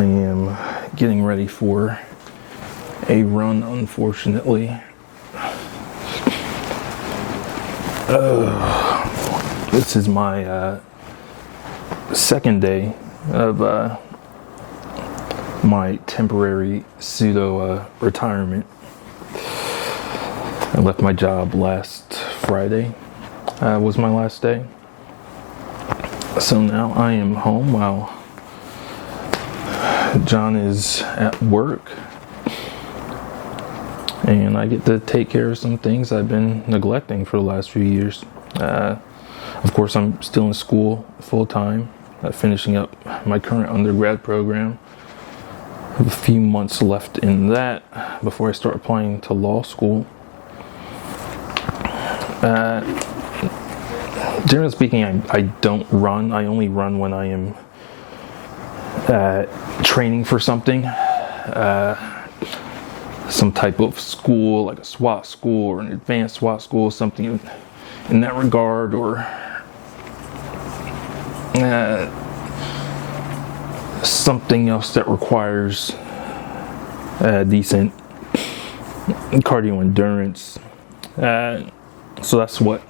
I am getting ready for a run, unfortunately. This is my second day of my temporary pseudo retirement. I left my job last Friday, was my last day. So now I am home while John is at work, and I get to take care of some things I've been neglecting for the last few years. Of course, I'm still in school full time, finishing up my current undergrad program. I have a few months left in that before I start applying to law school. Generally speaking, I don't run. I only run when I am training for something, some type of school, like a SWAT school or an advanced SWAT school, something in that regard, or something else that requires decent cardio endurance. So that's what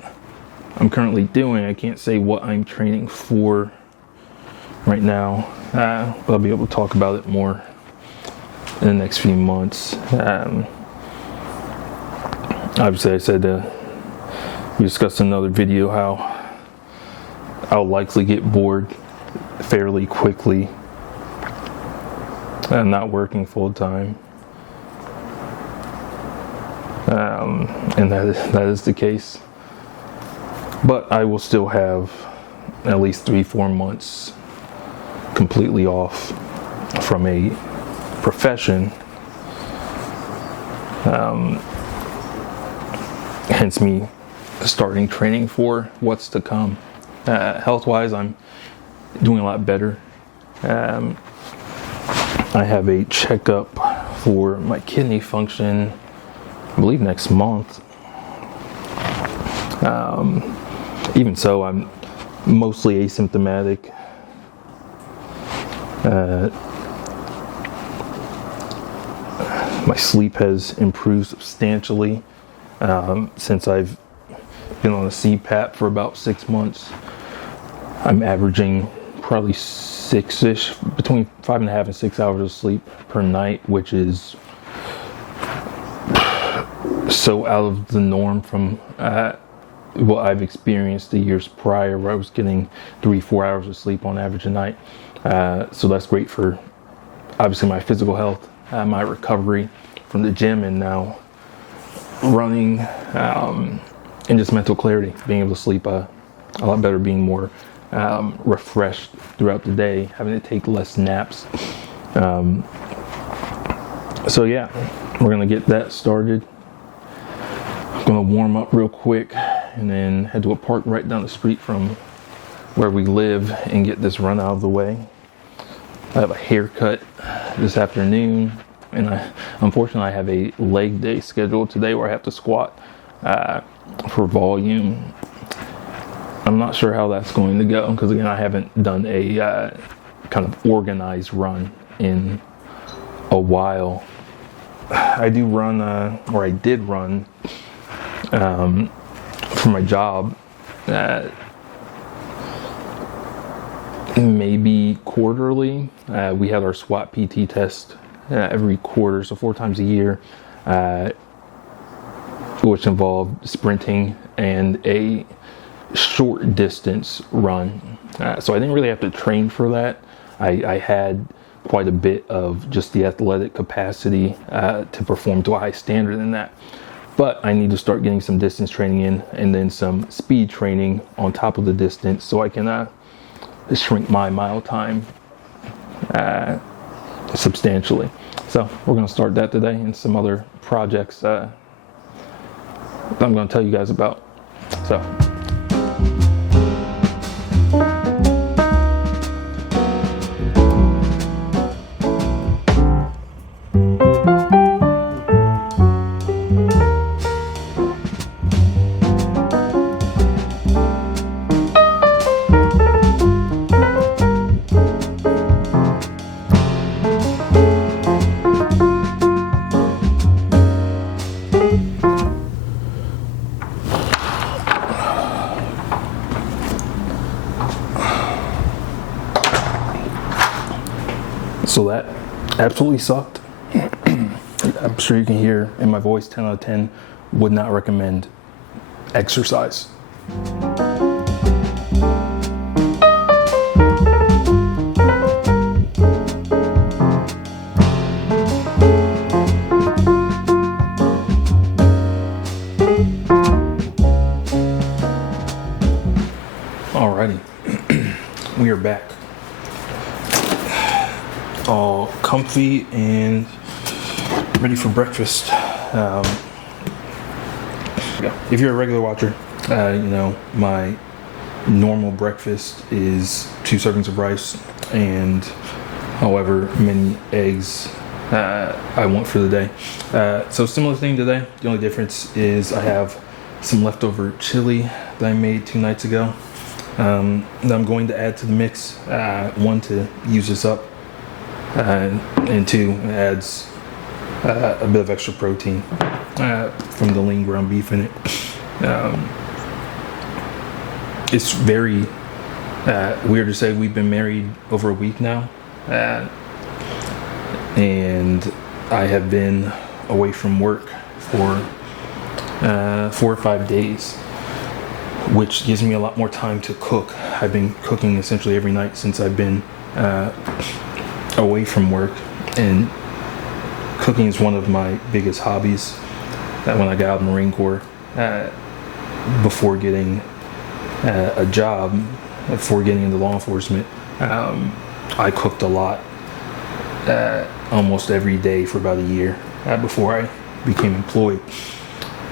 I'm currently doing. I can't say what I'm training for right now, but I'll be able to talk about it more in the next few months. Obviously, I said we discussed in another video how I'll likely get bored fairly quickly and not working full time. And that is the case. But I will still have at least 3-4 months completely off from a profession. Hence me starting training for what's to come. Health-wise, I'm doing a lot better. I have a checkup for my kidney function, I believe next month. Even so, I'm mostly asymptomatic. My sleep has improved substantially since I've been on a CPAP for about 6 months. I'm averaging probably between 5.5 and 6 hours of sleep per night, which is so out of the norm from what I've experienced the years prior, where I was getting 3-4 hours of sleep on average a night. So that's great for obviously my physical health, my recovery from the gym, and now running, and just mental clarity, being able to sleep a lot better, being more refreshed throughout the day, having to take less naps. So yeah, we're gonna get that started. I'm gonna warm up real quick and then head to a park right down the street from where we live and get this run out of the way. I have a haircut this afternoon, and unfortunately I have a leg day scheduled today where I have to squat for volume. I'm not sure how that's going to go, because again, I haven't done a kind of organized run in a while. I do run, or I did run for my job, maybe quarterly. We had our SWAT PT test every quarter, so 4 times a year, which involved sprinting and a short distance run. So I didn't really have to train for that. I had quite a bit of just the athletic capacity to perform to a high standard in that. But I need to start getting some distance training in, and then some speed training on top of the distance, so I can shrink my mile time substantially. So we're going to start that today, and some other projects that I'm going to tell you guys about. So. So that absolutely sucked. I'm sure you can hear in my voice, 10 out of 10, would not recommend exercise. Alrighty, we are back. All comfy and ready for breakfast. If you're a regular watcher, you know my normal breakfast is 2 servings of rice and however many eggs I want for the day. So similar thing today. The only difference is I have some leftover chili that I made 2 nights ago. That I'm going to add to the mix. 1, to use this up, and 2, it adds a bit of extra protein from the lean ground beef in it. It's very weird to say we've been married over a week now, and I have been away from work for 4 or 5 days, which gives me a lot more time to cook. I've been cooking essentially every night since I've been away from work, and cooking is one of my biggest hobbies. When I got out of the Marine Corps, before getting a job, before getting into law enforcement, I cooked a lot, almost every day for about a year before I became employed.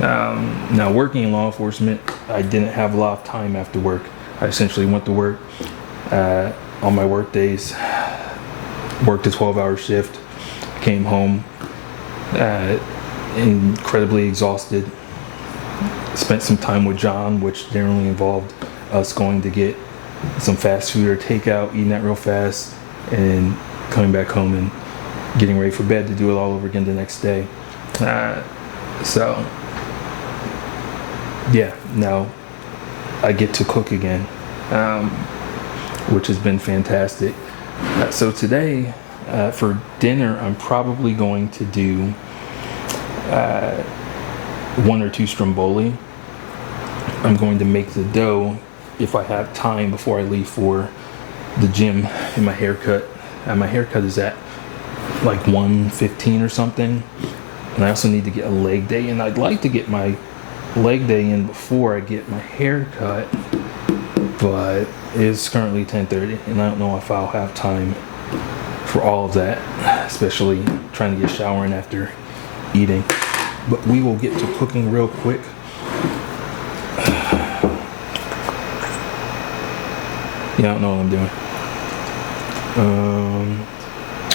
Now working in law enforcement, I didn't have a lot of time after work. I essentially went to work on my work days, worked a 12-hour shift, came home incredibly exhausted, spent some time with John, which generally involved us going to get some fast food or takeout, eating that real fast, and coming back home and getting ready for bed to do it all over again the next day. So yeah, now I get to cook again, which has been fantastic. So today, for dinner, I'm probably going to do 1 or 2 stromboli. I'm going to make the dough if I have time before I leave for the gym and my haircut. My haircut is at like 1:15 or something, and I also need to get a leg day, and I'd like to get my leg day in before I get my haircut, but it's currently 10:30, and I don't know if I'll have time for all of that, especially trying to get a shower in after eating. But we will get to cooking real quick. Yeah, I don't know what I'm doing.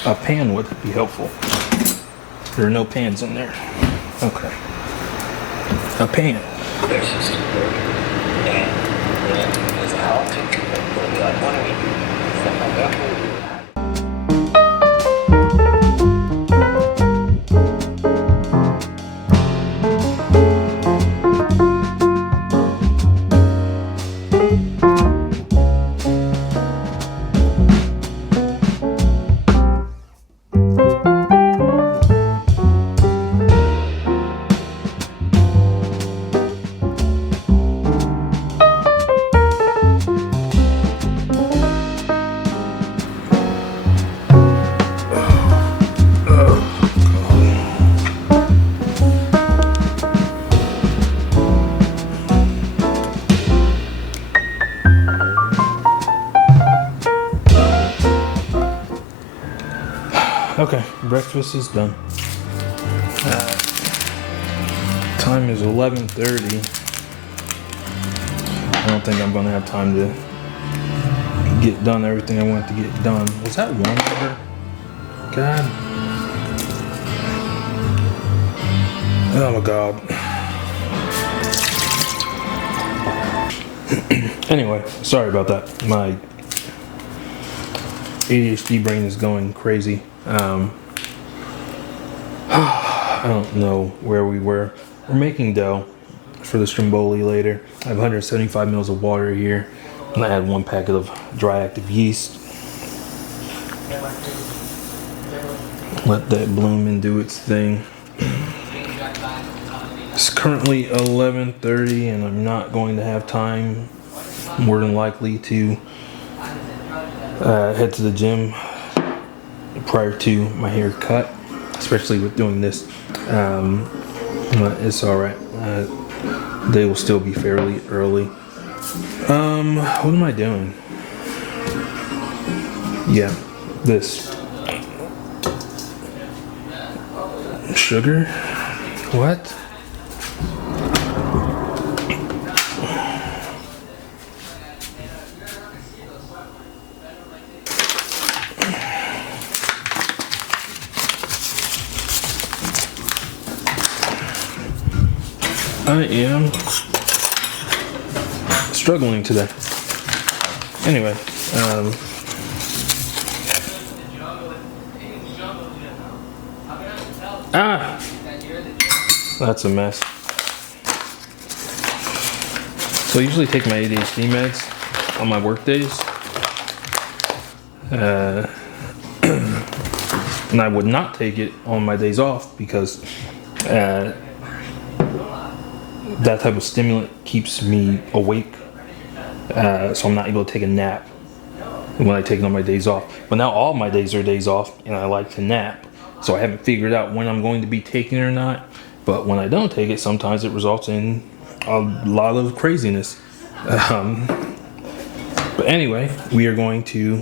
A pan would be helpful. There are no pans in there. Okay. A pan. Okay, breakfast is done. Time is 11:30. I don't think I'm gonna have time to get done everything I want to get done. Was that one order? God. Oh my God. Anyway, sorry about that. My ADHD brain is going crazy. I don't know where we were. We're making dough for the stromboli later. I have 175 mils of water here, and I had 1 packet of dry active yeast. Let that bloom and do its thing. It's currently 11:30 and I'm not going to have time, more than likely, to head to the gym prior to my haircut, especially with doing this. But it's alright. They will still be fairly early. What am I doing? Yeah, this. Sugar? What? I am struggling today. Anyway, that's a mess. So I usually take my ADHD meds on my work days. And I would not take it on my days off because that type of stimulant keeps me awake, so I'm not able to take a nap when I take it on my days off. But now all my days are days off and I like to nap, so I haven't figured out when I'm going to be taking it or not. But when I don't take it, sometimes it results in a lot of craziness. But anyway, we are going to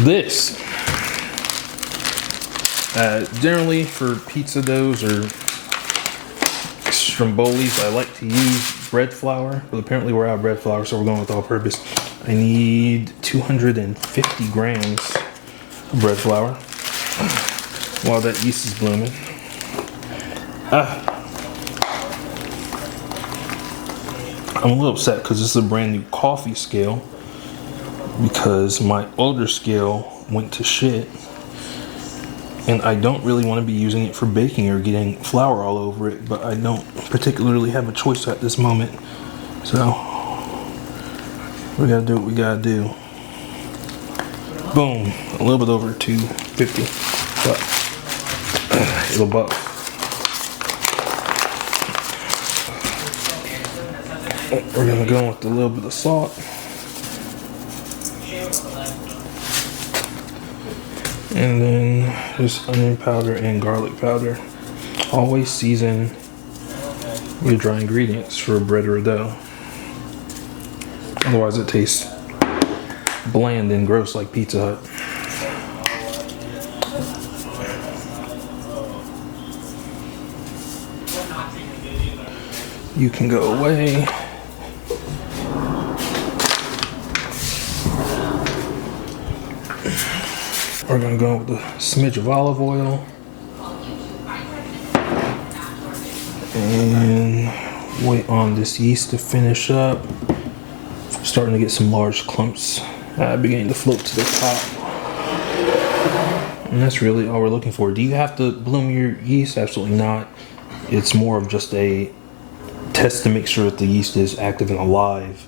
this. Generally for pizza doughs or strombolis, I like to use bread flour, but apparently we're out of bread flour, so we're going with all-purpose. I need 250 grams of bread flour while that yeast is blooming. I'm a little upset because this is a brand new coffee scale because my older scale went to shit. And I don't really want to be using it for baking or getting flour all over it, but I don't particularly have a choice at this moment. So, we gotta do what we gotta do. Boom, a little bit over 250, but it'll buck. We're gonna go with a little bit of salt. And then just onion powder and garlic powder. Always season your dry ingredients for a bread or a dough. Otherwise it tastes bland and gross like Pizza Hut. You can go away. We're gonna go with a smidge of olive oil and wait on this yeast to finish up. Starting to get some large clumps beginning to float to the top. And that's really all we're looking for. Do you have to bloom your yeast? Absolutely not. It's more of just a test to make sure that the yeast is active and alive,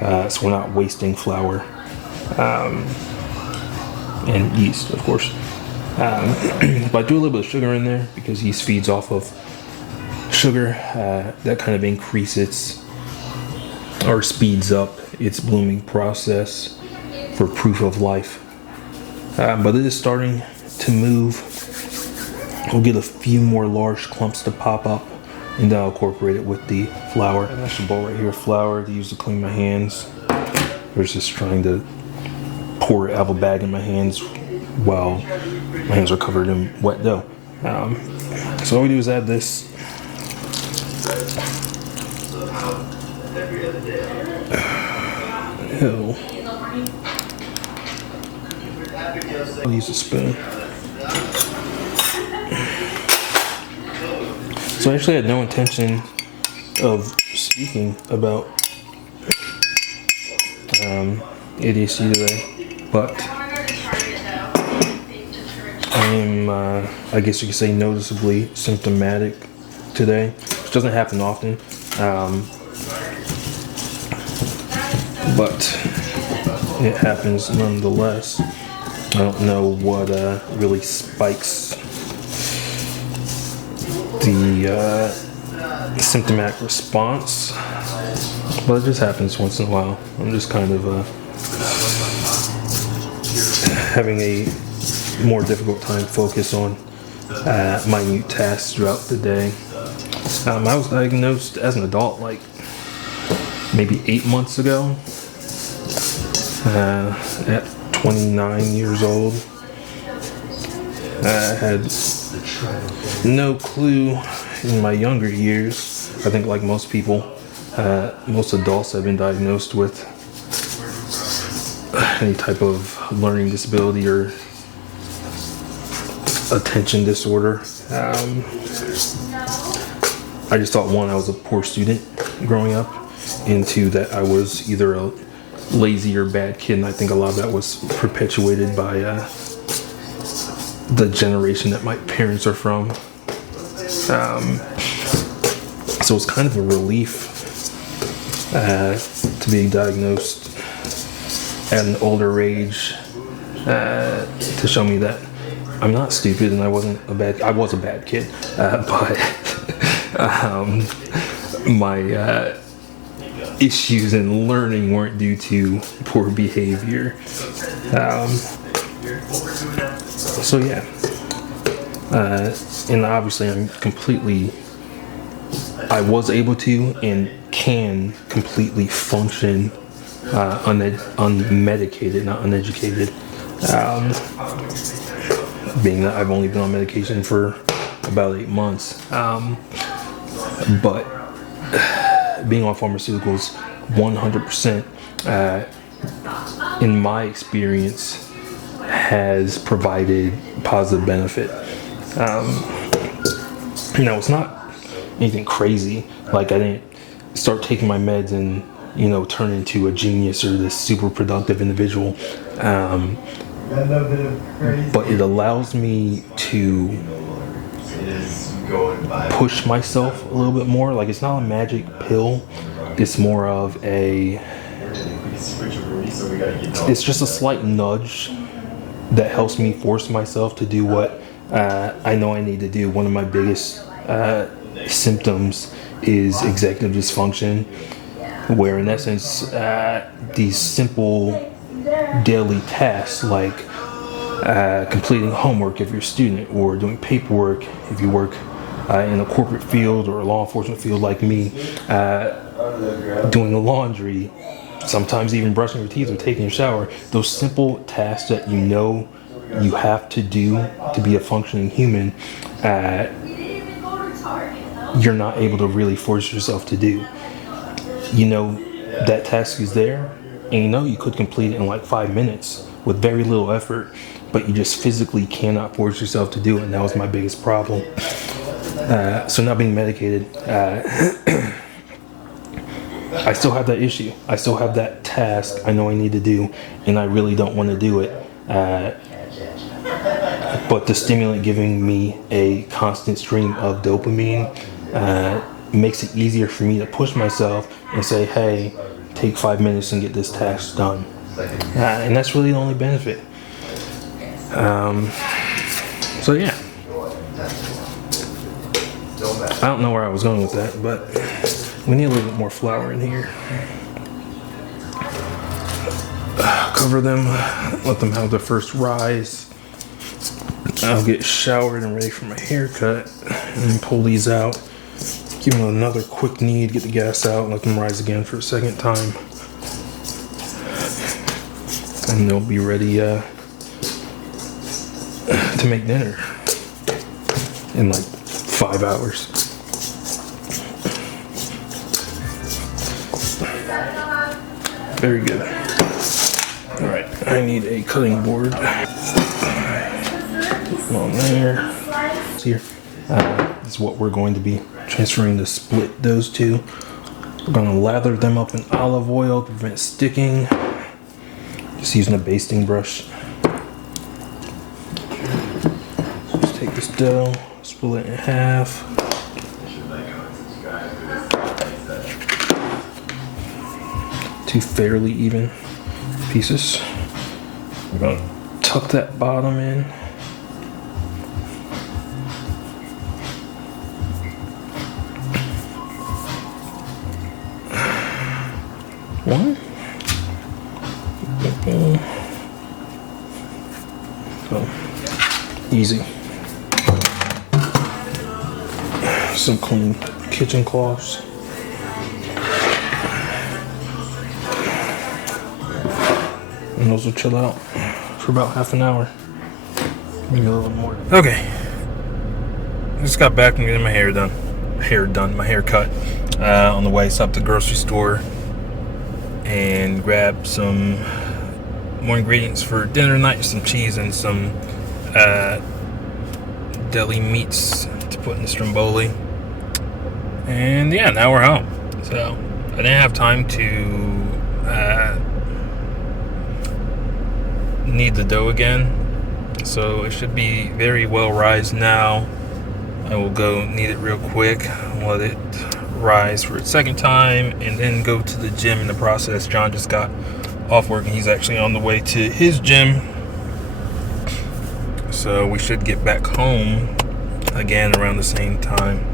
so we're not wasting flour. And yeast, of course. But I do a little bit of sugar in there because yeast feeds off of sugar. That kind of increases or speeds up its blooming process for proof of life. But it is starting to move. We'll get a few more large clumps to pop up, and then I'll incorporate it with the flour. And that's the bowl right here, flour to use to clean my hands versus trying to pour it out of a bag in my hands while my hands are covered in wet dough. So all we do is add this. Ew. I'll use a spoon. So I actually had no intention of speaking about ADHD today, but I am, I guess you could say, noticeably symptomatic today, which doesn't happen often, but it happens nonetheless. I don't know what really spikes the symptomatic response, but it just happens once in a while. I'm just kind of having a more difficult time focus on minute tasks throughout the day. I was diagnosed as an adult like maybe 8 months ago at 29 years old. I had no clue in my younger years. I think like most people, most adults have been diagnosed with any type of learning disability or attention disorder. I just thought, one, I was a poor student growing up, and two, that I was either a lazy or bad kid, and I think a lot of that was perpetuated by the generation that my parents are from. So it's kind of a relief to be diagnosed at an older age, to show me that I'm not stupid and I was a bad kid, but my issues in learning weren't due to poor behavior. So yeah, and obviously I was able to and can completely function unmedicated, not uneducated, being that I've only been on medication for about 8 months. But being on pharmaceuticals 100%, in my experience, has provided positive benefit. It's not anything crazy. Like, I didn't start taking my meds and, turn into a genius or this super productive individual. But it allows me to push myself a little bit more. Like, it's not a magic pill. It's more of it's just a slight nudge that helps me force myself to do what I know I need to do. One of my biggest symptoms is executive dysfunction, where in essence these simple daily tasks like completing homework if you're a student, or doing paperwork if you work in a corporate field or a law enforcement field like me, doing the laundry, sometimes even brushing your teeth or taking a shower. Those simple tasks that you have to do to be a functioning human, you're not able to really force yourself to do. That task is there, and you could complete it in like 5 minutes with very little effort, but you just physically cannot force yourself to do it, and that was my biggest problem. So not being medicated, I still have that issue. I still have that task I know I need to do, and I really don't want to do it. But the stimulant giving me a constant stream of dopamine makes it easier for me to push myself and say, hey, take 5 minutes and get this task done. And that's really the only benefit. So yeah. I don't know where I was going with that, but we need a little bit more flour in here. Cover them, let them have the first rise. I'll get showered and ready for my haircut, and then pull these out. Give them another quick knead, get the gas out, and let them rise again for a second time. And they'll be ready to make dinner in like 5 hours. Very good. All right, I need a cutting board. On there. Here. This is what we're going to be transferring to split those two. We're going to lather them up in olive oil to prevent sticking. Just using a basting brush. Just take this dough, split it in half. Two fairly even pieces. We're going to tuck that bottom in. One. So easy. Some clean kitchen cloths. And those will chill out for about half an hour. Maybe a little more. Okay. Just got back from getting my hair done. My hair cut. On the way, stopped at the grocery store and grabbed some more ingredients for dinner tonight, some cheese and some deli meats to put in the stromboli. And yeah, now we're home. So I didn't have time to knead the dough again, so it should be very well rised now. I will go knead it real quick, let it rise for its second time, and then go to the gym in the process. John just got off work and he's actually on the way to his gym, so we should get back home again around the same time.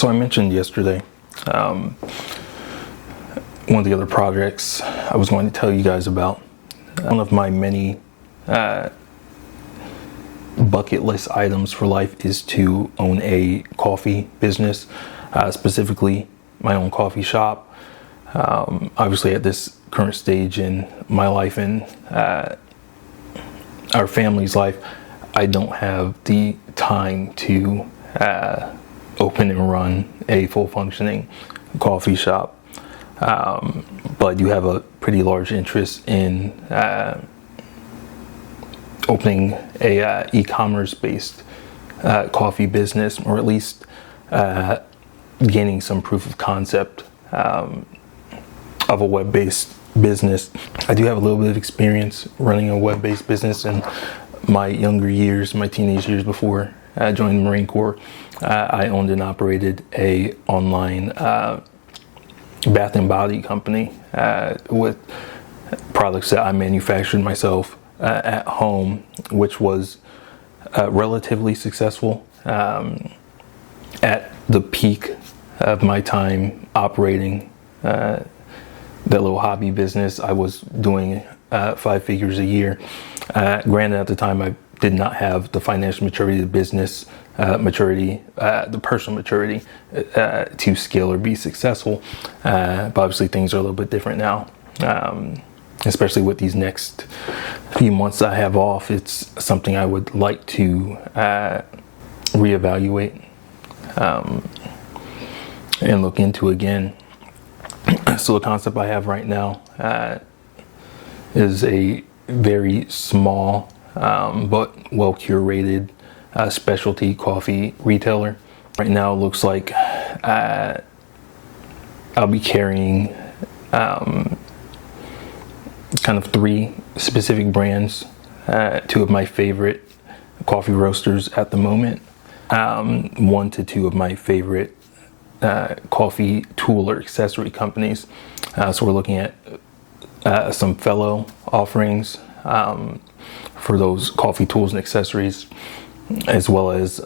So I mentioned yesterday, one of the other projects I was going to tell you guys about. One of my many bucket list items for life is to own a coffee business, specifically my own coffee shop. Obviously at this current stage in my life and our family's life, I don't have the time to open and run a full functioning coffee shop. But you have a pretty large interest in opening a e-commerce based coffee business, or at least gaining some proof of concept of a web-based business. I do have a little bit of experience running a web-based business in my younger years, my teenage years before I joined the Marine Corps. I owned and operated a online bath and body company with products that I manufactured myself at home, which was relatively successful. At the peak of my time operating that little hobby business, I was doing 5 figures a year. Granted, at the time, I did not have the financial maturity, the business maturity, the personal maturity to scale or be successful. But obviously, things are a little bit different now. Especially with these next few months I have off, it's something I would like to reevaluate and look into again. So the concept I have right now is a very small but well curated specialty coffee retailer. Right now it looks like I'll be carrying kind of 3 specific brands, 2 of my favorite coffee roasters at the moment, 1 to 2 of my favorite coffee tool or accessory companies. So we're looking at some fellow offerings for those coffee tools and accessories, as well as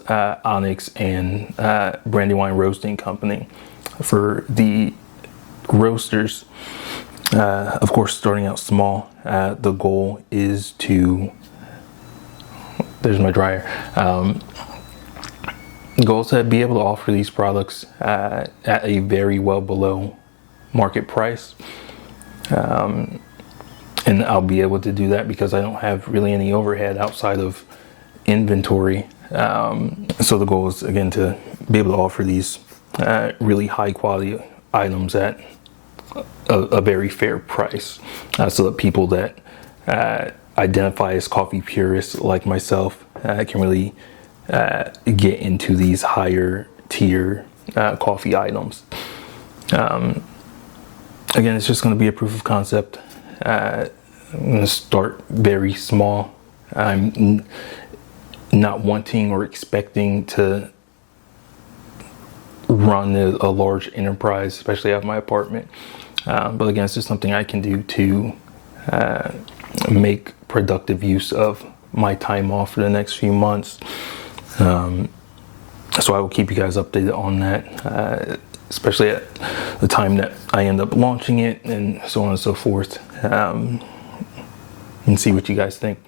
Onyx and Brandywine Roasting Company for the roasters. Of course, starting out small, the goal is to, there's my dryer, the goal is to be able to offer these products at a very well below market price. And I'll be able to do that because I don't have really any overhead outside of inventory. So the goal is, again, to be able to offer these really high quality items at a very fair price, so that people that identify as coffee purists like myself can really get into these higher tier coffee items. Again, it's just going to be a proof of concept. I'm going to start very small. I'm not wanting or expecting to run a large enterprise, especially out of my apartment. But again, it's just something I can do to make productive use of my time off for the next few months. So I will keep you guys updated on that, especially at the time that I end up launching it and so on and so forth, and see what you guys think.